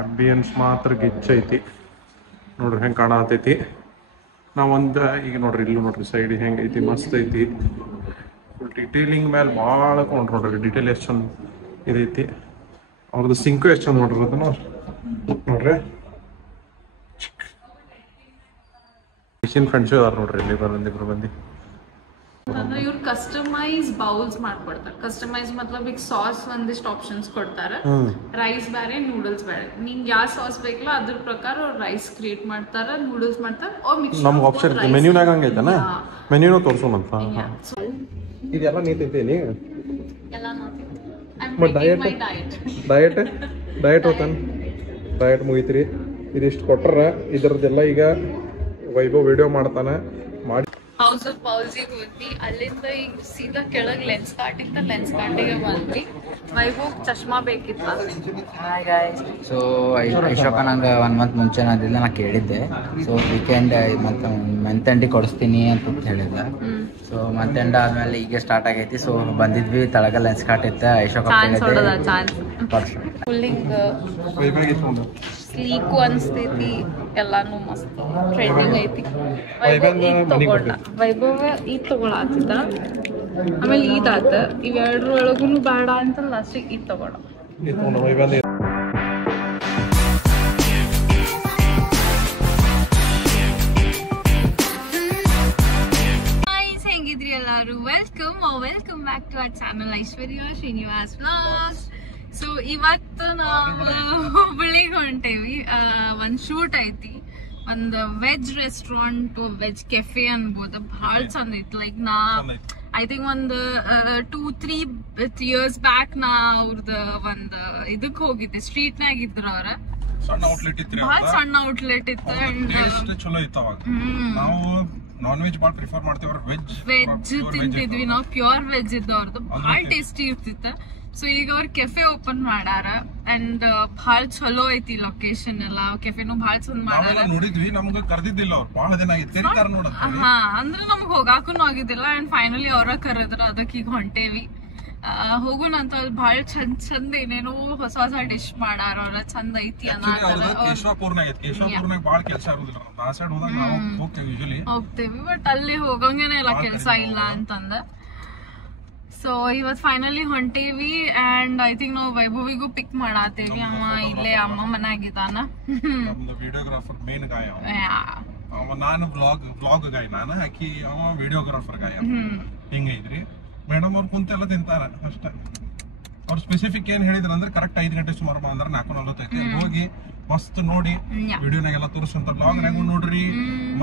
Ambience ಮಾತ್ರ ಗಿಚ್ಚೈತಿ ನೋಡ್ರಿ ಹೆಂಗೆ ಕಾಣತೈತಿ. ನಾವೊಂದು ಈಗ ನೋಡ್ರಿ ಇಲ್ಲೂ ನೋಡ್ರಿ ಸೈಡ್ ಹೆಂಗೈತಿ, ಮಸ್ತ್ ಐತಿ. ಫುಲ್ ಡಿಟೇಲಿಂಗ್ ಮೇಲೆ ಭಾಳ ನೋಡ್ರಿ ಡಿಟೇಲ್ ಎಷ್ಟು ಚಂದ ಇದೈತಿ. ಅವ್ರದ್ದು ಸಿಂಕು ಎಷ್ಟು ಚಂದ ನೋಡ್ರಿ ಅದನ್ನು ನೋಡ್ರಿ. ಮಿಷಿನ್ ಫ್ರೆಂಡ್ಸ್ ಅದಾರ ನೋಡ್ರಿ ಇಲ್ಲಿ ಇಬ್ರು ಮಂದಿ. ಇವ್ರು ಕಸ್ಟಮೈಸ್ ಬೌಲ್ಸ್ ಮಾಡ್ಕೊಡ್ತಾರೆ. ಕಸ್ಟಮೈಸ್ ಮತ್ಲಬ್ ಈಗ ಸಾಸ್ ಒಂದಿಷ್ಟು ಆಪ್ಷನ್ಸ್ ಕೊಡ್ತಾರೆ, ರೈಸ್ ಬೇರೆ ನೂಡಲ್ಸ್ ಬೇರೆ. ನಿಂಗೆ ಯಾವ ಸಾಸ್ ಬೇಕಲ್ಲ ಅದ್ರ ಪ್ರಕಾರ ಅವ್ರು ರೈಸ್ ಕ್ರಿಯೇಟ್ ಮಾಡ್ತಾರ, ನೂಡಲ್ಸ್ ಮಾಡ್ತಾರ. ನಮ್ಗೆ ಆಪ್ಷನ್ ಮೆನ್ಯೂನಾಗ ಹಂಗೈತನ, ಮೆನ್ಯೂನು ತೋರ್ಸೋಣಂತ. ಇದೆಲ್ಲ ನೀತೈತೇನಿ ಡಯಟ್ ಹೋತಾನ, ಡಯಟ್ ಮುಗಿತ್ರಿ. ಇದಿಷ್ಟು ಕೊಟ್ರ ಇದ್ರದ್ದೆಲ್ಲ ಈಗ ವೈಭವ್ ವಿಡಿಯೋ ಮಾಡ್ತಾನೆ. ಮಾಡಿ ಹೌಸ್ ಆಫ್ ಪೌಲ್ಸಿಗೆ ಹೋದ್ವಿ, ಅಲ್ಲಿಂದ ಈಗ ಸೀದಾ ಕೆಳಗೆ ಲೆನ್ಸ್ ಕಾರ್ಟಿಂದ ಲೆನ್ಸ್ ಕಾರ್ಟಿಗೆ ಬಂದ್ವಿ. ವೈಭವ್ ಚಶ್ಮಾ ಬೇಕಿತ್ತ. ಸೊ ಐಶೋಕ ನಂಗೆ 1 ಮಂತ್ ಮುಂಚೆ ಅದಿಲ್ಲ ನಾ ಕೇಳಿದ್ದೆ. ಸೊ ವೀಕೆಂಡ್ ಮತ್ತು ಮಂತ್ ಎಂಡಿ ಕೊಡಿಸ್ತೀನಿ ಅಂತ ಹೇಳಿದ್ದೆ. ಸೊ ಮಂತ್ ಎಂಡ್ ಆದ್ಮೇಲೆ ಈಗ ಸ್ಟಾರ್ಟ್ ಆಗೈತಿ. ಸೊ ಬಂದಿದ್ವಿ, ತಳಗ ಲೆನ್ಸ್ ಕಾರ್ಟ್ ಇತ್ತು. ಐಶೋಕ ಸ್ಲೀಕು ಅನ್ಸ್ತೈತಿ, ಎಲ್ಲಾನು ಮಸ್ತ್ ಟ್ರೆಂಡಿಂಗ್ ಐತಿ. ವೈಭವ ಈಗ ತಗೊಳತ್ತಿದ್ದ, ಆಮೇಲೆ ಇದಾತ. ಇವೆರಡರೊಳಗೂ ಬೇಡ ಅಂತ ಲಾಸ್ಟಿಗೆ ಈಗ ತಗೊಳ. ಹೆಂಗಿದ್ರಿ ಎಲ್ಲಾರು? Welcome back to our channel Aishwarya Srinivas vlogs. So ಇವತ್ತು ನಾವು ಹುಬ್ಬಳ್ಳಿಗೆ ಹೊಂಟೇವಿ. ಒಂದು ಶೂಟ್ ಐತಿ, ಒಂದು ವೆಜ್ ರೆಸ್ಟೋರೆಂಟ್, ವೆಜ್ ಕೆಫೆ ಅನ್ಬೋದು. ಭಾಳ ಚಂದ ಐತಿ. ಲೈಕ್ ನಾ ಐ ಥಿಂಕ್ ಒಂದು 2-3 years ಬ್ಯಾಕ್ ನಾ ಅವ್ರದ್ದು ಒಂದು ಇದಕ್ ಹೋಗಿದ್ದೆ. ಸ್ಟ್ರೀಟ್ನಾಗ ಇದ್ರ ಅವ್ರ ಭಾಳ ಸಣ್ಣ ಔಟ್ಲೆಟ್ ಇತ್ತು. ನಾನ್ ವೆಜ್ ಭಾಳ ಪ್ರಿಫರ್ ಮಾಡ್ತೀವಿ, ವೆಜ್ ತಿಂತಿದ್ವಿ ನಾವು. ಪ್ಯೂರ್ ವೆಜ್ ಇದ್ದು ಅವ್ರದ್ದು ಭಾಳ ಟೇಸ್ಟಿ ಇರ್ತಿತ್ತು. ಸೊ ಈಗ ಅವ್ರ ಕೆಫೆ ಓಪನ್ ಮಾಡಾರ ಅಂಡ್ ಭಾಳ ಚಲೋ ಐತಿ ಲೊಕೇಶನ್ ಎಲ್ಲ. ಕೆಫೆನು ಭಾಳ ಚಂದ ಮಾಡಾರ. ನೋಡಿದ್ವಿ, ನಮ್ಗೆ ಕರೆದಿದ್ದಿಲ್ಲ ಅವ್ರು, ಭಾಳ ದಿನ ಆಗಿತ್ತು. ಹಾ, ಅಂದ್ರೆ ನಮ್ಗೆ ಹೋಗಾಕು ಆಗಿದ್ದಿಲ್ಲ. ಅಂಡ್ ಫೈನಲಿ ಅವ್ರ ಕರೆದ್ರ, ಅದಕ್ಕೆ ಈಗ ಹೊಂಟೇವಿ. ಹೋಗೋಣ ಅಂತ. ಭಾಳ ಚಂದ ಏನೇನೋ ಹೊಸ ಡಿಶ್ ಮಾಡಾರ ಅವ್ರ. ಚಂದ ಐತಿ ಹೋಗ್ತೇವಿ, ಬಟ್ ಅಲ್ಲಿ ಹೋಗಂಗೇನೆ ಇಲ್ಲ, ಕೆಲ್ಸ ಇಲ್ಲ ಅಂತಂದ. ಸೊ ಇವತ್ ಫೈನಲಿ ಹೊಂಟೇವಿ. ಅಂಡ್ ಐ ಥಿಂಕ್ ನಾವು ವೈಭವಿಗೂ ಪಿಕ್ ಮಾಡಾತೇವಿ. ಅಮ್ಮ ಇಲ್ಲೇ ಅಮ್ಮ ಮನ್ಯಾಗಿದ್ದಾನ. ವಿಡಿಯೋಗ್ರಾಫರ್ ಮೇನ್ ಗಾಯ ನಾನು, ವ್ಲಾಗ್ ಗಾಯ ನಾನು, ಆಕಿ ಅವ ವಿಡಿಯೋಗ್ರಾಫರ್ ಗಾಯ. ಹಿಂಗೈತ್ರಿ. ಮೇಡಮ್ ಅವ್ರು ಕುಂತೆಲ್ಲ ತಿಂತಾರ ಅಷ್ಟ. ಅವ್ರು ಸ್ಪೆಸಿಫಿಕ್ ಏನ್ ಹೇಳಿದ್ರ ಅಂದ್ರೆ ಕರೆಕ್ಟ್ 5 ಗಂಟೆ ಸುಮಾರು ಅಂದ್ರೆ 4:45 ಹೋಗಿ ಮಸ್ತ್ ನೋಡಿ ವಿಡಿಯೋನಾಗೆಲ್ಲ ತೋರಿಸಂತ. ಬ್ಲಾಗ್ನಾಗೂ ನೋಡ್ರಿ,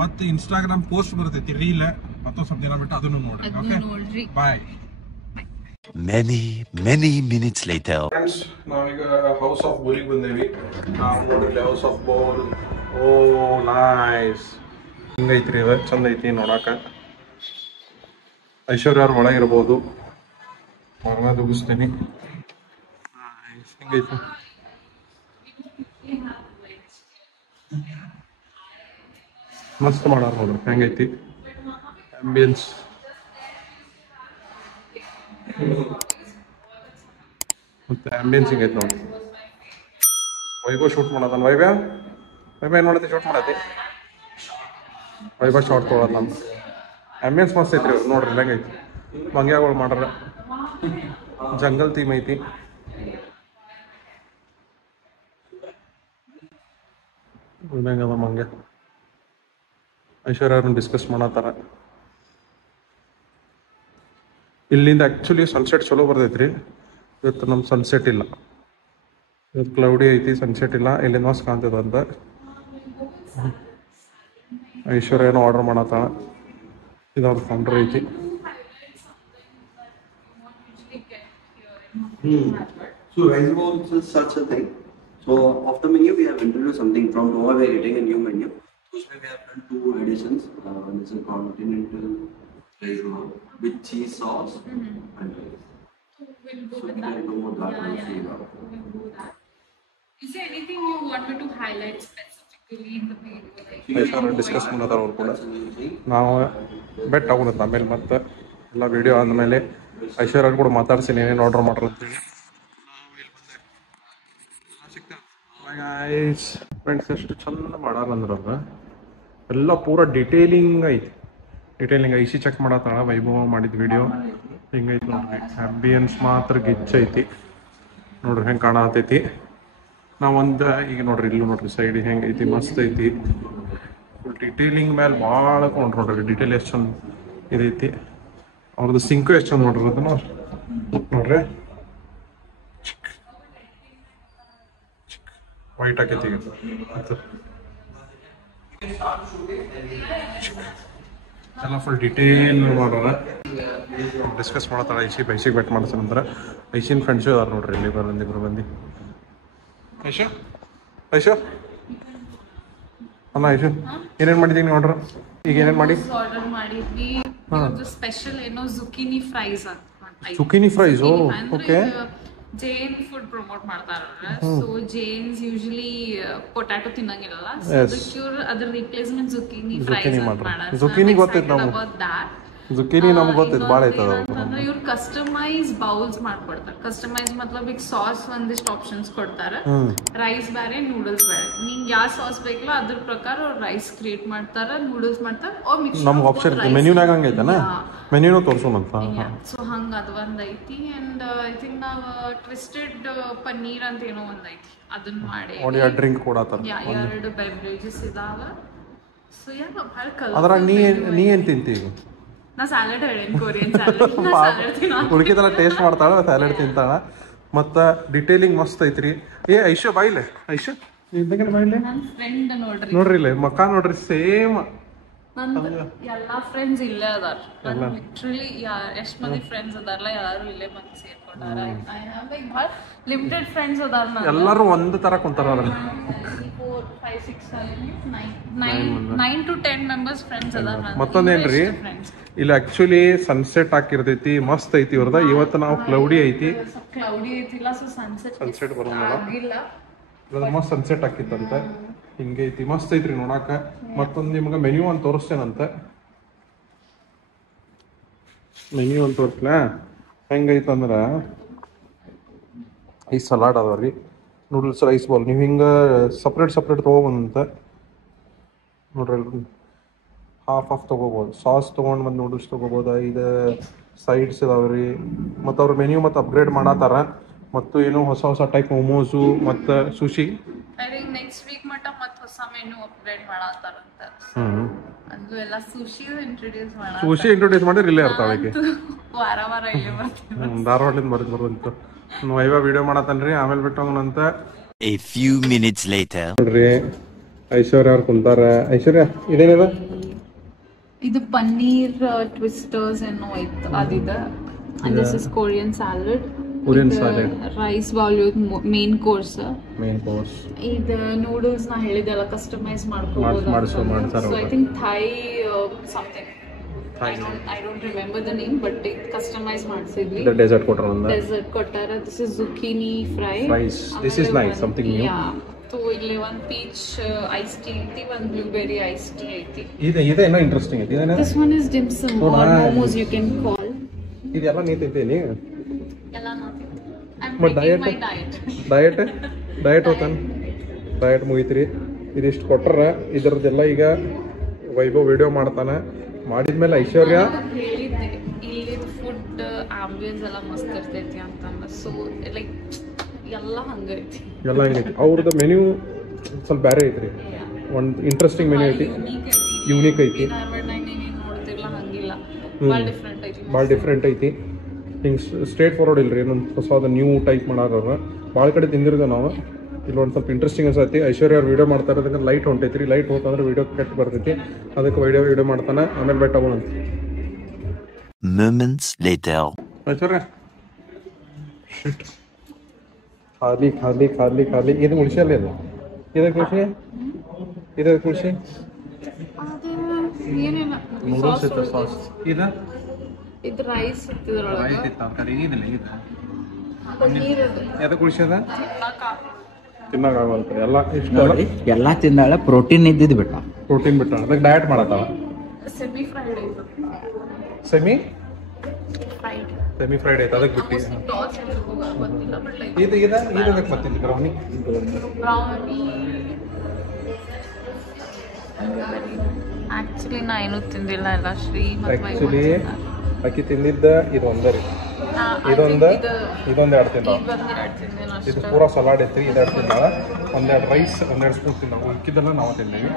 ಮತ್ತೆ ಇನ್ಸ್ಟಾಗ್ರಾಮ್ ಪೋಸ್ಟ್ ಬರ್ತೈತಿ ರೀಲ್, ಮತ್ತೊಂದ್ ಸ್ವಲ್ಪ ದಿನ ಬಿಟ್ಟು ಅದನ್ನು ನೋಡ್ರಿ. Okay, bye. Many minutes later. Friends, ನಾವೀಗ ಹೌಸ್ ಆಫ್ ಬೋಲಿಗೆ ಬಂದೇವಿ. ನಾವು ನೋಡ್ರಿ house of Bol. Oh nice, ಹಿಂಗೈತ್ರಿ ಇದು, ಚಂದ ಐತಿ ನೋಡಾಕ. ಐಶ್ವರ್ಯ ಅವ್ರ ಒಳಗಿರ್ಬೋದು, ಹೊರಗ ದುಗಿಸ್ತೀನಿ. ಹಿಂಗೈತಿ, ಮಸ್ತ್ ಮಾಡಾರ ನೋಡ್ರಿ ಹೆಂಗೈತಿ ಆಂಬಿಯನ್ಸ್. ಮತ್ತೆ ಆಂಬಿಯನ್ಸ್ ಹಿಂಗೈತಿ ನೋಡಿ. ವೈಭವ್ ಶೂಟ್ ಮಾಡತಾನ. ವೈಭವ್ ನೋಡತಿ ಶೂಟ್ ಮಾಡತಿ. ವೈಭವ್ ಶಾರ್ಟ್ ತೊಗೊಳತ್ ನಮ್ದು. ಆಂಬಿಯನ್ಸ್ ಮಸ್ತ್ ಐತ್ರಿ ನೋಡ್ರಿ ಹೆಂಗೈತಿ. ಮಂಗ್ಯಾಗಳು ಮಾಡ್ರ, ಜಂಗಲ್ ಥೀಮ್ ಐತಿ. ಹೆಂಗದ ಮಂಗ್ಯ. ಐಶ್ವರ್ಯ ಅವ್ರನ್ನ ಡಿಸ್ಕಸ್ ಮಾಡತ್ತಾರ. ಇಲ್ಲಿಂದ ಆ್ಯಕ್ಚುಲಿ ಸನ್ಸೆಟ್ ಚಲೋ ಬರ್ತೈತ್ರಿ. ಇವತ್ತು ನಮ್ಮ ಸನ್ಸೆಟ್ ಇಲ್ಲ, ಇವತ್ತು ಕ್ಲೌಡಿ ಐತಿ, ಸನ್ಸೆಟ್ ಇಲ್ಲ. ಇಲ್ಲಿಂದ ಮಸ್ತ್ ಕಾಣ್ತದ ಅಂತ ಐಶ್ವರ್ಯ ಏನೋ ಆರ್ಡರ್ ಮಾಡತ್ತಾಳ. ಇದು ಅವ್ರ ಕೌಂಟರ್ ಐತಿ. So rice bowls is such a thing. So of the menu we have introduced something from Nova. We are getting a new menu. So we have done 2 additions. This is continental rice bowl with cheese sauce and rice. So we can do that. Is there anything you want me to highlight specifically in the menu? Aishwarya discuss ಮಾಡತ್ತಾರ ಅವ್ರು ಕೂಡ. ನಾವು bait ಆಗೋಣತ್ತ ಆಮೇಲೆ ಮತ್ತೆ ಎಲ್ಲ video ಆದಮೇಲೆ ಐಶ್ವರ್ಯ ಕೂಡ ಮಾತಾಡ್ಸಿ ಏನೇನು ಆರ್ಡರ್ ಮಾಡ್ರಿ ಅಂತೇಳಿ. ಗೈಸ್ ಫ್ರೆಂಡ್ಸ್ ಎಷ್ಟು ಚಂದ ಮಾಡಾರಂದ್ರ ಎಲ್ಲ ಪೂರ ಡಿಟೇಲಿಂಗ್ ಐತಿ. ಡಿಟೇಲಿಂಗ್ ಐಸಿ ಚೆಕ್ ಮಾಡತ್ತಾಳ ವೈಭವ ಮಾಡಿದ ವಿಡಿಯೋ ಹಿಂಗೈತಿ ನೋಡ್ರಿ. ಆಂಬಿಯನ್ಸ್ ಮಾತ್ರ ಗಿಚ್ ಐತಿ ನೋಡ್ರಿ, ಹೆಂಗೆ ಕಾಣತೈತಿ. ನಾವೊಂದು ಈಗ ನೋಡ್ರಿ ಇಲ್ಲೂ ನೋಡ್ರಿ ಸೈಡ್ ಹೆಂಗೈತಿ, ಮಸ್ತ್ ಐತಿ. ಫುಲ್ ಡಿಟೇಲಿಂಗ್ ಮೇಲೆ ಭಾಳ ನೋಡ್ರಿ ಡಿಟೇಲ್ ಎಷ್ಟು ಚಂದ ಇದೈತಿ. ಅವ್ರದ್ದು ಸಿಂಕು ಎಷ್ಟು ಚಂದ ನೋಡ್ರಿ ಅದನ್ನು ನೋಡ್ರಿ. ವೈಟ್ ಆಕೈತಿ ಎಲ್ಲ ಫುಲ್ ಡಿಟೇಲ್ ಮಾಡೋಣ. ಡಿಸ್ಕಸ್ ಮಾಡತ್ತಾಳ ಐಸಿ ಬೈಸಿಗೆ ಬೆಟ್ ಮಾಡ್ತಾನಂದ್ರೆ. ಐಸಿನ ಫ್ರೆಂಡ್ಸು ಅದಾರ ನೋಡ್ರಿ ಇಲ್ಲಿ ಇಬ್ಬರು ಮಂದಿ. ಐಶು ಐಶು ಅಲ್ಲ ಐಶು ಏನೇನು ಮಾಡಿದ್ದೀನಿ ನೋಡ್ರಿ. ಈಗ ಏನೇನು ಮಾಡಿ ಆರ್ಡರ್ ಮಾಡಿದ್ವಿ. ಸ್ಪೆಷಲ್ ಏನೋ ಜುಕಿನಿ ಫ್ರೈಸ್ ಅಂತ. Zucchini fries okay. Jain food promote ಮಾಡ್ತಾರ. ಸೊ ಜೈನ್ಸ್ ಯೂಶಲಿ ಪೊಟ್ಯಾಟೊ ತಿನ್ನಂಗಿಲ್ಲ, ಅದ್ರ ರಿಪ್ಲೇಸ್ಮೆಂಟ್ ಜುಕಿನಿ ಫ್ರೈಸ್ ಮಾಡ್ತಾರೆ. ಜುಕಿನಿ ಗೊತ್ತೈತೆ ನಮ್ಗೆ, ಜುಕಿನಿ ನಮ್ಗೆ ಗೊತ್ತೈತೆ ಭಾಳ ಐತದ. ಇವ್ರು ಕಸ್ಟಮೈಸ್ ಬೌಲ್ಸ್ ಮಾಡ್ಕೊಡ್ತಾರೆ. ಕಸ್ಟಮೈಸ್ ಮತ್ಲಬ್ ಈಗ ಸಾಸ್ ಒಂದಿಷ್ಟು ಆಪ್ಷನ್ಸ್ ಕೊಡ್ತಾರೆ. ರೈಸ್ ಬೇರೆ ನೂಡಲ್ಸ್ ಬೇರೆ. ನಿಂಗೆ ಯಾವ ಸಾಸ್ ಬೇಕಲ್ಲ ಅದ್ರ ಪ್ರಕಾರ ಅವ್ರು ರೈಸ್ ಕ್ರಿಯೇಟ್ ಮಾಡ್ತಾರ, ನೂಡಲ್ಸ್ ಮಾಡ್ತಾರ. ನಮ್ಗೆ ಆಪ್ಷನ್ ಮೆನ್ಯೂನಾಗ ಹಂಗೈತನ, ಮೆನ್ಯೂನು ತೋರ್ಸೋಣಂತ. ಸೊ ಹಂಗ ಅದು ಒಂದ್ ಐತಿ. ಅಂಡ್ ಐ ಥಿಂಕ್ ನಾವು ಟ್ವಿಸ್ಟೆಡ್ ಪನ್ನೀರ್ ಅಂತ ಏನೋ ಒಂದ್ ಐತಿ, ಅದನ್ನ ಮಾಡಿ ಡ್ರಿಂಕ್ ಕೊಡತ್ತಾರ. 2 ಬೆವರೇಜಸ್ ಇದಾವ. ಸೊ ಭಾಳ ಕಲರ್. ಅದ್ರಾಗ ನೀ ಏನ್ ತಿಂತಿ ಈಗ? ನಾ ಸ್ಯಾಲಡ್ ಹೇಳೇನಿ, ಕೊರಿಯನ್ ಸ್ಯಾಲಡ್. ಉಳ್ಕಿದೆಲ್ಲ ಟೇಸ್ಟ್ ಮಾಡ್ತಾಳ, ಸ್ಯಾಲಡ್ ತಿಂತಾಳ. ಮತ್ತು ಡಿಟೇಲಿಂಗ್ ಮಸ್ತ್ ಐತ್ರಿ. ಐಶು ಬಾಯಿಲೆ, ಐಶು ಇದ್ದಂಗೆ ಬಾಯಿಲೆ. ನನ್ನ ಫ್ರೆಂಡ್ ನೋಡ್ರಿ, ನೋಡ್ರಿ ಇಲ್ಲ ಮಕ್ಕ ನೋಡ್ರಿ ಸೇಮ್. ಎಲ್ಲಾ ಫ್ರೆಂಡ್ಸ್ ಇಲ್ಲೇ ಅದಾರ. ಲಿಟ್ರಲಿ ಎಷ್ಟ್ ಮಂದಿ ಫ್ರೆಂಡ್ಸ್ ಅದಾರಲ್ಲ ಎಲ್ಲಾರು ಇಲ್ಲೇ ಬಂದು ಸೇರ್ಕೊಂಡಾರ. ಐ ಹ್ಯಾವ್ ಲೈಕ್ ಭಾಳ ಲಿಮಿಟೆಡ್ ಫ್ರೆಂಡ್ಸ್ ಅದಾರ. ಎಲ್ಲರೂ ಒಂದು ತರ ಕುಂತಾರ. 4, 5, 6, 7, 9 to 10 ಮೆಂಬರ್ಸ್ ಫ್ರೆಂಡ್ಸ್ ಅದಾರ. ಮತ್ತೊಂದೇನ್ರಿ, ಇಲ್ಲಿ ಆಕ್ಚುಲಿ ಸನ್ಸೆಟ್ ಹಾಕಿರ್ತೈತಿ, ಮಸ್ತ್ ಐತಿ ಇವ್ರದ. ಇವತ್ತು ನಾವು ಕ್ಲೌಡಿ ಐತಿ, ಕ್ಲೌಡಿ ಐತಿಲ್ಲ. ಸೊ ಸನ್ಸೆಟ್ ಬರೋದಿಲ್ಲ, ಮಸ್ತ್ ಸನ್ಸೆಟ್ ಹಾಕಿತ್ತಂತ. ಹಿಂಗೈತಿ ಮಸ್ತ್ ಐತ್ರಿ ನೋಡಾಕ. ಮತ್ತೊಂದು ನಿಮ್ಗೆ ಮೆನ್ಯೂ ಅಂತ ತೋರಿಸ್ತೇನಂತ. ಮೆನ್ಯೂ ಅಂತ ತೋರಿಸ್ಲಾ ಹೆಂಗೈತಂದ್ರ, ಈ ಸಲಾಡ್ ಅದಾವ್ರಿ, ನೂಡಲ್ಸ್, ರೈಸ್ ಬಾಲ್. ನೀವು ಹಿಂಗೆ ಸಪ್ರೇಟ್ ತೊಗೊಬಂದಂತ ನೋಡ್ರಿ. ಹಾಫ್ ತೊಗೋಬೋದು. ಸಾಸ್ ತೊಗೊಂಡು ಮತ್ತು ನೂಡಲ್ಸ್ ತೊಗೋಬೋದು. ಇದು ಸೈಡ್ಸ್ ಇದಾವ್ರಿ. ಮತ್ತು ಅವ್ರ ಮೆನ್ಯೂ ಮತ್ತು ಅಪ್ಗ್ರೇಡ್ ಮಾಡತ್ತಾರ. ಮತ್ತು ಏನೋ ಹೊಸ ಟೈಪ್ ಮೊಮೋಸು ಮತ್ತು ಸುಶಿ. ನೆಕ್ಸ್ಟ್ ವೀಕ್ ಮಟ್ಟ ಮತ್ತೆ ಹೊಸ ಮೆನು ಅಪ್ಗ್ರೇಡ್ ಮಾಡತ್ತಾರಂತ. ಅದು ಎಲ್ಲ ಸುಶಿ ಇಂಟ್ರೊಡ್ಯೂಸ್ ಮಾಡಿ ಇಲ್ಲೇ ಇರ್ತಾವೆ. ವಾರ ಇಲ್ಲೇ ಬರ್ತೀವಿ, ಧಾರವಾಡದಿಂದ ಬರುವಂತ. ವೈವ ವಿಡಿಯೋ ಮಾಡತ್ತನ್ರಿ, ಆಮೇಲೆ ಬಿಟ್ಟೋಗಣಂತ. A few minutes later. ನೋಡ್ರಿ ಐಶ್ವರ್ಯ ಅವ್ರು ಕುಂತಾರ. ಐಶ್ವರ್ಯ ಇದೇನಿದೆ? ಇದು ಪನ್ನೀರ್ ಟ್ವಿಸ್ಟರ್ಸ್ ಏನೋ ಐತೆ ಅದಿದೆ. And this is Korean salad. Rice ball main course. ಇದು ನೂಡಲ್ಸ್ ನಾ ಹೇಳಿದೆಲ್ಲ ಕಸ್ಟಮೈಸ್ ಮಾಡ್ಕೋಬಹುದು. So I think Thai something, I don't remember the name, but customise ಮಾಡಿಸಿದ್ವಿ. ಡೆಸರ್ಟ್ ಕೊಟ್ಟಾರ. This is zucchini fries. This is nice, something new. So ಇಲ್ಲಿ ಒಂದು peach ice tea ಐತಿ, ಒಂದು ಬ್ಲೂಬೆರಿ ಐಸ್ ಟೀ ಐತಿ. ಇದು ಏನೋ ಇಂಟ್ರೆಸ್ಟಿಂಗ್ ಐತಿ. This one is dim sum or momos you can call. ಇದೆಲ್ಲ ನೀ ತಿಂತೀನಿ ಎಲ್ಲ ನಾ ತಿಂತೀನಿ. I'm taking my ಡಯಟ್ ಹೋತಾನ. ಡಯಟ್ ಮುಗಿತ್ರಿ. ಇದಿಷ್ಟು ಕೊಟ್ರ ಇದ್ರದ್ದೆಲ್ಲ ಈಗ ವೈಭವ್ ವಿಡಿಯೋ ಮಾಡ್ತಾನೆ. ಮಾಡಿದ್ಮೇಲೆ ಐಶ್ವರ್ಯ ಹೇಳಿದ್ದೆ ಇಲ್ಲಿ ಫುಡ್ ಆಂಬಿಯನ್ಸ್ ಎಲ್ಲ ಮಸ್ತ್ ಇರ್ತೈತಿ ಅಂತಂದ. ಸೊ ಲೈಕ್ ಎಲ್ಲ ಹಂಗೈತಿ, ಎಲ್ಲ ಹಿಂಗೈತಿ. ಅವ್ರದ್ದು ಮೆನ್ಯೂ ಸ್ವಲ್ಪ ಬೇರೆ ಐತ್ರಿ. ಒಂದು ಇಂಟ್ರೆಸ್ಟಿಂಗ್ ಮೆನ್ಯೂ ಐತಿ, ಯೂನಿಕ್ ಐತಿ. ನೋಡ್ತಿರ್ಲ ಹಂಗಿಲ್ಲ, ಭಾಳ ಡಿಫ್ರೆಂಟ್ ಐತಿ. ಹಿಂಗೆ ಸ್ಟ್ರೇಟ್ ಫಾರ್ವರ್ಡ್ ಇಲ್ರಿ, ಏನೊಂದು ಹೊಸದ ನ್ಯೂ ಟೈಪ್ ಮಾಡಾರ. ಭಾಳ ಕಡೆ ತಿಂದಿರೋದು ನಾವು. ಇಲ್ಲಿ ಒಂದು ಸ್ವಲ್ಪ ಇಂಟ್ರೆಸ್ಟಿಂಗ್ ಅನ್ಸೈತಿ. ಐಶ್ವರ್ಯ ಅವ್ರು ವಿಡಿಯೋ ಮಾಡ್ತಾರೆ, ಅದಕ್ಕೆ ಲೈಟ್ ಹೊಂಟೈತ್ರಿ. ಲೈಟ್ ಹೋತಂದ್ರೆ ವಿಡಿಯೋ ಕೆಟ್ಟ ಬರ್ತೈತಿ. ಅದಕ್ಕೆ ವಿಡಿಯೋ ಮಾಡ್ತಾನೆ. ಆಮೇಲೆ ಬೆಟ್ಟ ತಗೋಣಂತ. Moments later. ಐಶ್ವರ್ಯ ಖಾಲಿ ಇದು ಮುಳ್ಸಿಯಲ್ಲ. ಇದಕ್ಕೆ ಖುಷಿ ಏನಿಲ್ಲ. ನೂಡಲ್ಸ್ ಇತ್ತು, ಸಾಸ್ ಇದು ರೈಸ್ ತಿನ್ನಕ್ಕಾಗಂತ. ಎಲ್ಲ ಎಲ್ಲ ತಿಂದಾಳ. ಪ್ರೋಟೀನ್ ಇದ್ದಿದ್ದು ಬಿಟ್ಟ, ಪ್ರೋಟೀನ್ ಬಿಟ್ಟ. ಅದಕ್ಕೆ ಡಯಟ್ ಮಾಡತ್ತಾವ. Semi fried semi semi fried ಐತೆ ಅದಕ್ಕೆ ಬಿಟ್ಟು ಟಾಸ್ ಗೊತ್ತಿಲ್ಲ ಬಟ್ ಲೈಕ್ ಇದಕ್ಕೆ ಬರ್ತಿದ್ದೆ ಬ್ರೌನಿ ಬ್ರೌನಿ ಆಕ್ಚುಲಿ ನಾ ಏನೂ ತಿಂದಿಲ್ಲ ಎಲ್ಲ ಶ್ರೀ ಆ್ಯಕ್ಚುಲಿ ಅಕ್ಕಿ ತಿಂದಿದ್ದ ಇದು ಒಂದೇ ರೀ ಇದೊಂದು ಎರಡು ತಿಂದ ಇದು ಪೂರಾ ಸಲಾಡ್ ಐತ್ರಿ ಇದೆರಡು ತಿಂದಾಳ ಒಂದೆರಡು ರೈಸ್ ಒಂದೆರಡು ಸ್ಪೂನ್ ತಿಂದಾವ ಉಳ್ಕಿದ್ದೆಲ್ಲ ನಾವು ತಿಂದೇವಿ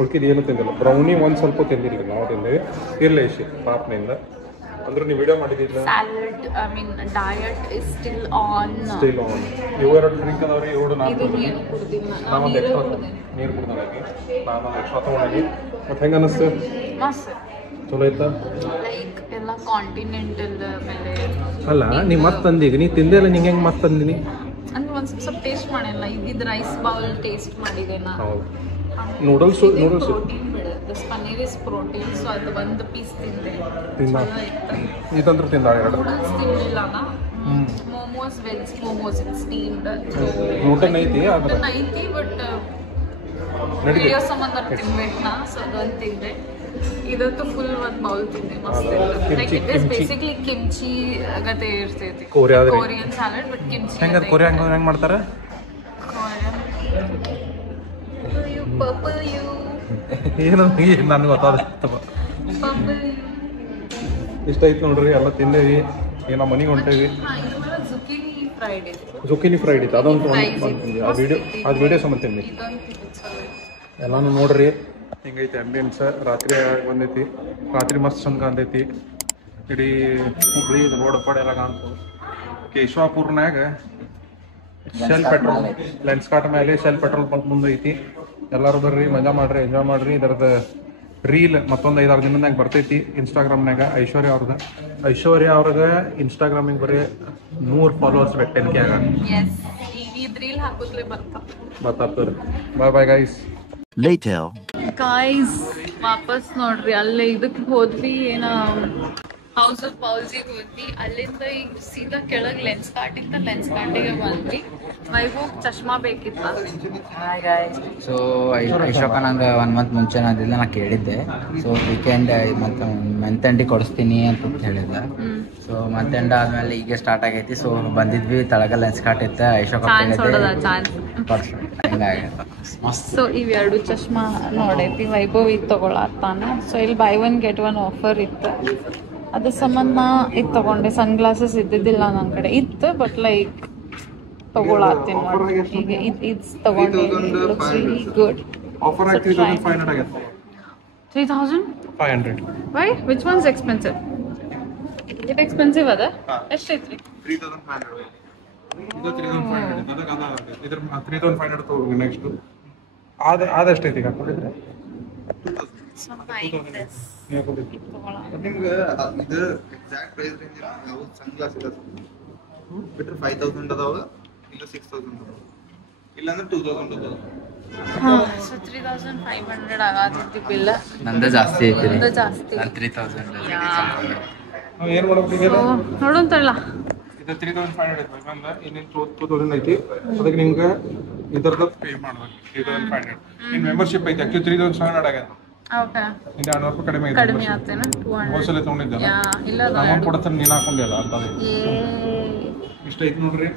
ಉಳ್ಕಿದ್ದು ಏನು ತಿಂದಿಲ್ಲ ಬ್ರೌನಿ ಒಂದು ಸ್ವಲ್ಪ ತಿಂದಿಲ್ಲ ನಾವು ತಿಂದೇವಿ ಇರಲಿ ಇಶಿ ಪಾಪ್ನಿಂದ ಅಂದ್ರೆ ನೀವು ವಿಡಿಯೋ ಮಾಡಿದ್ದಿಲ್ಲ salad I mean diet is still on ಇವೆರಡು ಡ್ರಿಂಕ್ ಅದಾವ್ರಿ ಇವರು ಇದು ಏನು ಕುಡ್ದಿಲ್ಲ ನಾವೊಂದು ಎಕ್ಸ್ಟ್ರಾ ನೀರು ಕುಡ್ದಾಗಿ ನಾನೊಂದು ಎಕ್ಸ್ಟ್ರಾ ತೊಗೊಂಡಾಗಿ ಮತ್ತೆ ಹೆಂಗೆ ಅನ್ನಿಸ್ತು ಮಸ್ತ್ ಚಲೋ ಐತಾ ಲೈಕ್ ಎಲ್ಲ ಕಾಂಟಿನೆಂಟಲ್ ಮೇಲೆ ಅಲ್ಲ ನೀ ಮತ್ತೆ ತಂದೀಗ ನೀ ತಿಂದೇ ಇಲ್ಲ ನಿಂಗೆ ಹೆಂಗೆ ಮತ್ತೆ ತಂದಿನಿ ಅಂದ್ರೆ ಒಂದು ಸ್ವಲ್ಪ ಟೇಸ್ಟ್ ಮಾಡಿಲ್ಲ ಇದು ರೈಸ್ ಬೌಲ್ ಟೇಸ್ಟ್ ಮಾಡಿದೆ ನಾ ಹೌದು noodles protein this paneer is protein so ಅದು ಒಂದು ಪೀಸ್ ತಿಂದೆ ಇದಂದ್ರೆ ತಿಂದಾಳೆ ಎರಡು ನೂಡಲ್ಸ್ ತಿನ್ನಲಿಲ್ಲ ನಾ momos veg momos steamed gluten ಐತಿ ಆದ್ರೆ ಐತಿ ಬಟ್ ವಿಡಿಯೋ ಸಂಬಂಧ ತಿನ್ಬೇಕು ನಾ ಸೊ ಅದೊಂದು ತಿಂದೆ ಇದಂತೂ ಫುಲ್ ಒಂದು ಬೌಲ್ ತಿಂದೆ ಮಸ್ತ್ like it is basically kimchi ಗತೆ ಇರ್ತೈತಿ ಕೊರಿಯನ್ ಸ್ಯಾಲಡ್ ಬಟ್ ಕಿಮ್ಚಿ ಹೆಂಗೆ ಕೊರಿಯನ್ ಹೆಂಗೆ ಮಾಡ್ತಾರೆ ಏನು ನನಗೆ ಗೊತ್ತಾದ ಇಷ್ಟ ಐತೆ ನೋಡ್ರಿ ಎಲ್ಲ ತಿಂದೇವಿ ಈಗ ನಾವು ಮನೆಗೆ ಹೊಂಟೇವಿ ಜುಕಿನಿ ಫ್ರೈಡ್ ಇತ್ತು ಅದೊಂದು ಆ ವಿಡಿಯೋ ಸಂಬಂಧ ತಿಂದಿ ಎಲ್ಲಾನು ನೋಡ್ರಿ ಹಿಂಗೈತಿ ಆಂಬಿಯನ್ಸ್ ರಾತ್ರಿ ಬಂದೈತಿ ರಾತ್ರಿ ಮಸ್ತ್ ಚಂದ ಕಾಣ್ತೈತಿ ಇಡೀ ಹುಬ್ಳಿ ರೋಡ್ ಪಡೆ ಎಲ್ಲ ಕಾಣ್ತು ಕೇಶವಾಪುರ್ನಾಗ ಶೆಲ್ ಪೆಟ್ರೋಲ್ ಲೆನ್ಸ್ ಕಾಟ್ ಮೇಲೆ ಶೆಲ್ ಪೆಟ್ರೋಲ್ ಬಂಕ್ ಮುಂದೆ ಐತಿ ಎಲ್ಲರೂ ಬರ್ರಿ ಮಜಾ ಮಾಡ್ರಿ ಎಂಜಾಯ್ ಮಾಡ್ರಿ ಇದರದ ರೀಲ್ ಮತ್ತೊಂದು 5-6 ದಿನದಾಗ ಬರ್ತೈತಿ ಇನ್ಸ್ಟಾಗ್ರಾಮ್ನಾಗ ಐಶ್ವರ್ಯ ಅವ್ರಿಗೆ ಇನ್ಸ್ಟಾಗ್ರಾಮಿಗೆ ಬರೀ 100 ಫಾಲೋವರ್ಸ್ ಬೇಕು 10K ಆಗ ಬರ್ತಾರ ಬಾಯ್ ಬಾಯ್ ಗೈಸ್ Later. ಗಾಯ್ಸ್ ವಾಪಸ್ ನೋಡ್ರಿ ಅಲ್ಲೇ ಇದಕ್ಕೆ ಹೋದ್ವಿ ಏನ ಹೌಸ್ ಆಫ್ ಪೌಸಿಗೆ ಹೋದ್ವಿ ಅಲ್ಲಿಂದ ಈಗ ಸೀದಾ ಕೆಳಗೆ ಲೆನ್ಸ್ ಕಾರ್ಟಿಗೆ ಬಂದ್ವಿ ವೈಭವ್ ಚಶ್ಮಾ ಬೇಕಿತ್ತ ಸೊ ಅಶೋಕ ನಂಗೆ 1 ಮಂತ್ ಮುಂಚೆ ಅದಿಲ್ಲ ನಾ ಕೇಳಿದ್ದೆ ಸೊ ವೀಕೆಂಡ್ ಮತ್ತು ಮಂತ್ ಎಂಡಿಗೆ ಕೊಡಿಸ್ತೀನಿ ಅಂತ ಹೇಳಿದ್ದ ಸೊ ಮಂತ್ ಎಂಡ್ ಆದ್ಮೇಲೆ ಈಗ ಸ್ಟಾರ್ಟ್ ಆಗೈತಿ ಸೊ ಬಂದಿದ್ವಿ ತಳಗ ಲೆನ್ಸ್ ಕಾರ್ಟ್ ಇತ್ತ ಅಶೋಕ ಸೊ ಇವೆರಡು ಚಶ್ಮಾ ನೋಡೈತಿ ವೈಭವ್ ಈಗ ತಗೊಳತ್ತಾನ ಸೊ ಇಲ್ಲಿ ಬೈ 1 get 1 ಆಫರ್ ಇತ್ತು ಅದ್ರ ಸಂಬಂಧ ಇದು ತಗೊಂಡೆ ಸನ್ ಗ್ಲಾಸಸ್ ಇದ್ದಿದ್ದಿಲ್ಲ ನನ್ನ ಕಡೆ ಇತ್ತು ಬಟ್ ಲೈಕ್ ತಗೊಳತ್ತೀನಿ ಈಗ ಇದು ತಗೊಂಡೆ ಲುಕ್ಸ್ ರಿಯಲಿ ಗುಡ್ ಆಫರ್ ಆಗಿ 3500 ಆಗೈತೆ 3500 ವೈ ವಿಚ್ ಒನ್ಸ್ ಎಕ್ಸ್ಪೆನ್ಸಿವ್ ಇದು ಎಕ್ಸ್ಪೆನ್ಸಿವ್ ಅದ ಎಷ್ಟೈತ್ರಿ 3500 ಇದು 3500 ಇದ್ರ 3500 ತಗೋಬೇಕು ನೆಕ್ಸ್ಟ್ ಆದಷ್ಟೈತಿ ಈಗ ಹಾಕೊಂಡಿದ್ರೆ ನಿಮ್ಗೆ ಇದು ಎಕ್ಸಾಕ್ಟ್ ಪ್ರೈಸ್ ರೇಂಜ್ ಯಾವ ಸನ್ ಗ್ಲಾಸ್ ಇದೆ ಬಿಟ್ರೆ 5000 ಅದಾವ ಇಲ್ಲ 6000 ಅದಾವ ಇಲ್ಲ ಅಂದ್ರೆ 2000 ಅದಾವ ಸೊ 3500 ಆಗತೈತಿ ಬಿಲ್ ನಂದು ಜಾಸ್ತಿ ಐತಿ ನಂದು ಜಾಸ್ತಿ 3000 ಏನು ಮಾಡ್ಬೇಕು ನೋಡೋಂತಲ್ಲ ಇದು 3500 ಐತಿ ಬಂದ ಇನ್ನೇನು 2000 ಐತಿ ಅದಕ್ಕೆ ನಿಮ್ಗೆ ಇದರದ ಪೇ ಮಾಡ್ಬೇಕು 3500 ಇನ್ ಮೆಂಬರ್ಶಿಪ್ ಐತಿ ಆಕ್ಚುಲಿ 3700 ಆಗ್ಯದ ಓಕೆ ಇದು 200 ರೂಪಾಯಿ ಕಡಿಮೆ ಐತಿ ಕಡಿಮೆ ಆಗ್ತೇನ 200 ಹೋಲ್ಸೇಲ್ ತಗೊಂಡಿದ್ದಲ್ಲ ಇಲ್ಲ ಅಮೌಂಟ್ ಕೊಡ್ತಾರೆ ನೀನು ಹಾಕೊಂಡಿಲ್ಲ ಅಂತದೇ ಇಷ್ಟ ಐತಿ ನೋಡ್ರಿ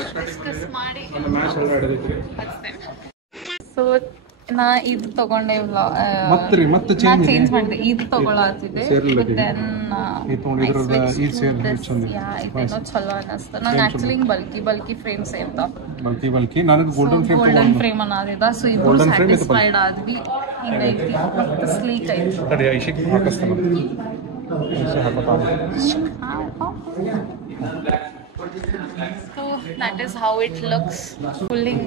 ಡಿಸ್ಕಸ್ ಮಾಡಿ ನನ್ನ ಮ್ಯಾಚ್ ಎಲ್ಲ ಹಿಡಿದೈತ್ರಿ ಸೊ ನಾ ಇದು ತಗೊಂಡೆ ಮತ್ತೆ ಚೇಂಜ್ ಮಾಡಿದೆ ಇದು ತಗೊಳತ್ತಿದೆ ಇದೇನೋ ಚಲೋ ಅನಿಸ್ತು ನಂಗೆ ಆಕ್ಚುಲಿ ಬಲ್ಕಿ ಫ್ರೇಮ್ಸ್ ಇರ್ತಾವ ಬಲ್ಕಿ ನನಗೆ ಗೋಲ್ಡನ್ ಫ್ರೇಮ್ ಅನ್ನೋದಿದ ಸೊ ಇದು ಸ್ಯಾಟಿಸ್ಫೈಡ್ ಆದ್ವಿ ಹಿಂಗೈತಿ ಮತ್ತೆ ಸ್ಲೀಕ್ ಐತಿ ತಡಿ ಐಶಿಕ್ ಹಾಕಿಸ್ತಾನ So that is how it looks. Pulling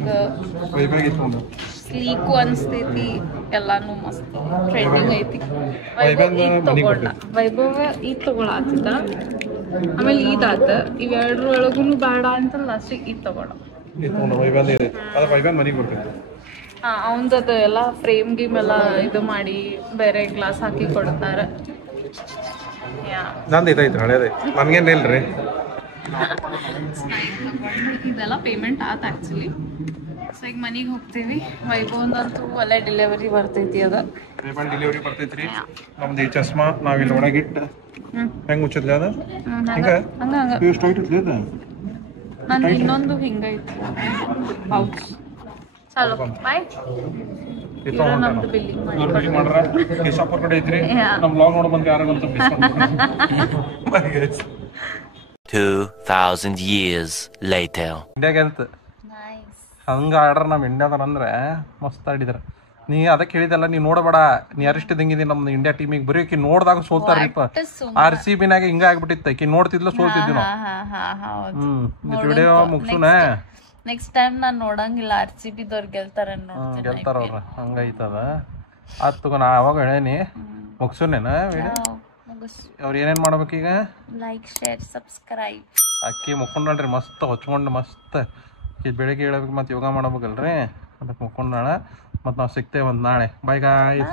sleek ಅನ್ಸ್ತೈತಿ ಎಲ್ಲಾನು ಮಸ್ತ್ ಟ್ರೆಂಡಿಂಗ್ ಐತಿ ವೈಭವ ಈಗ ತಗೊಳತ್ತಿದ್ದ ಆಮೇಲೆ ಇದಾತ ಇವೆರಡರೊಳಗೂ ಬೇಡ ಅಂತ ಲಾಸ್ಟಿಗೆ ಇದು ತಗೊಳ ಅವಂದದ ಎಲ್ಲ ಫ್ರೇಮ್ ಗೀಮ್ ಎಲ್ಲ ಇದು ಮಾಡಿ ಬೇರೆ ಗ್ಲಾಸ್ ಹಾಕಿ ಕೊಡ್ತಾರೆ ನಂದು ಇದೈತ್ರಿ ಹಳೇದೈ ನನ್ಗೇನು ಇಲ್ರಿ ಇದೆಲ್ಲ ಪೇಮೆಂಟ್ ಆತ ಆಕ್ಚುಲಿ ಸೊ ಈಗ ಮನೆಗೆ ಹೋಗ್ತೀವಿ. ವೈಭವಂತೂ ಅಲ್ಲೇ ಡೆಲಿವರಿ ಬರ್ತೈತಿ ಅದ. ರೇಬಲ್ ಡೆಲಿವರಿ ಬರ್ತೈತ್ರಿ. ನಮ್ದು ಈ ಚಸ್ಮಾ ನಾವಿಲ್ಲಿ ಒಳಗಿಟ್ಟು ಹೆಂಗ್ ಮುಚ್ಚದ್ಲಿ ಅದ ಹಿಂಗ ಇವು ಸ್ಟ್ರೈಟ್ ಇರ್ತದೆ ಅದು. ನಂದು ಇನ್ನೊಂದು ಹಿಂಗೈತಿ ಪೌಚ್. ಚಲೋ ಬಾಯ್. ನಮ್ದು ಬಿಲ್ಲಿಂಗ್ ಮಾಡಿ ಮಾಡ್ರ ಶಾಪರ್ ಕಡೆ ಐತ್ರಿ. ನಮ್ಮ ಬ್ಲಾಗ್ ನೋಡ್ ಬಂದ್ರೆ ಯಾರು ಅಂತ 2000 years later. ಇಂಡಿಯಾಗೆ ಅಂತ ಹಂಗ ಆರ್ಡರ್ ನಮ್ಮ ಇಂಡಿಯಾದ ಅಂದ್ರೆ ಮಸ್ತ್ ಆಡಿದ್ರ. ನೀ ಅದಕ್ಕೆ ಹೇಳಿದಲ್ಲ, ನೀ ನೋಡಬೇಡ, ನೀ ಅರಿಷ್ಟ ದಂಗಿದಿ ನಮ್ದು ಇಂಡಿಯಾ ಟೀಮಿಗೆ ಬರೀ ಆಕಿ ನೋಡ್ದಾಗ ಸೋಲ್ತಾರಿಪ್ಪ. RCB ನಾಗ ಹಿಂಗ ಆಗ್ಬಿಟ್ಟಿತ್ತ, ಆಕಿ ನೋಡ್ತಿದ್ಲ ಸೋಲ್ತಿದ್ವಿ ನಾವು. ವಿಡಿಯೋ ಮುಗ್ಸುನ ನೆಕ್ಸ್ಟ್ ಟೈಮ್ ನಾನು ನೋಡಂಗಿಲ್ಲ. RCB ದವ್ರು ಗೆಲ್ತಾರ ಅವ್ರ ಹಂಗೈತದ. ಆತ್ ತಗೋ, ನಾ ಅವಾಗ ಹೇಳೇನಿ ಮುಗ್ಸುನೇನ ವಿಡಿಯೋ. ಅವ್ರು ಏನೇನ್ ಮಾಡ್ಬೇಕೀಗ? Like, share, subscribe. ಅಕ್ಕಿ ಮುಕ್ಕೊಂಡ್ರಿ ಮಸ್ತ್ ಹೊಚ್ಕೊಂಡು ಮಸ್ತ್. ಬೆಳಿಗ್ಗೆ ಹೇಳ್ಬೇಕು, ಮತ್ತೆ ಯೋಗ ಮಾಡ್ಬೇಕಲ್ರಿ, ಅದಕ್ಕೆ ಮುಕ್ಕೊಂಡಾಳ. ಮತ್ತು ನಾವು ಸಿಗ್ತೇವೆ ಒಂದು ನಾಳೆ. Bye guys.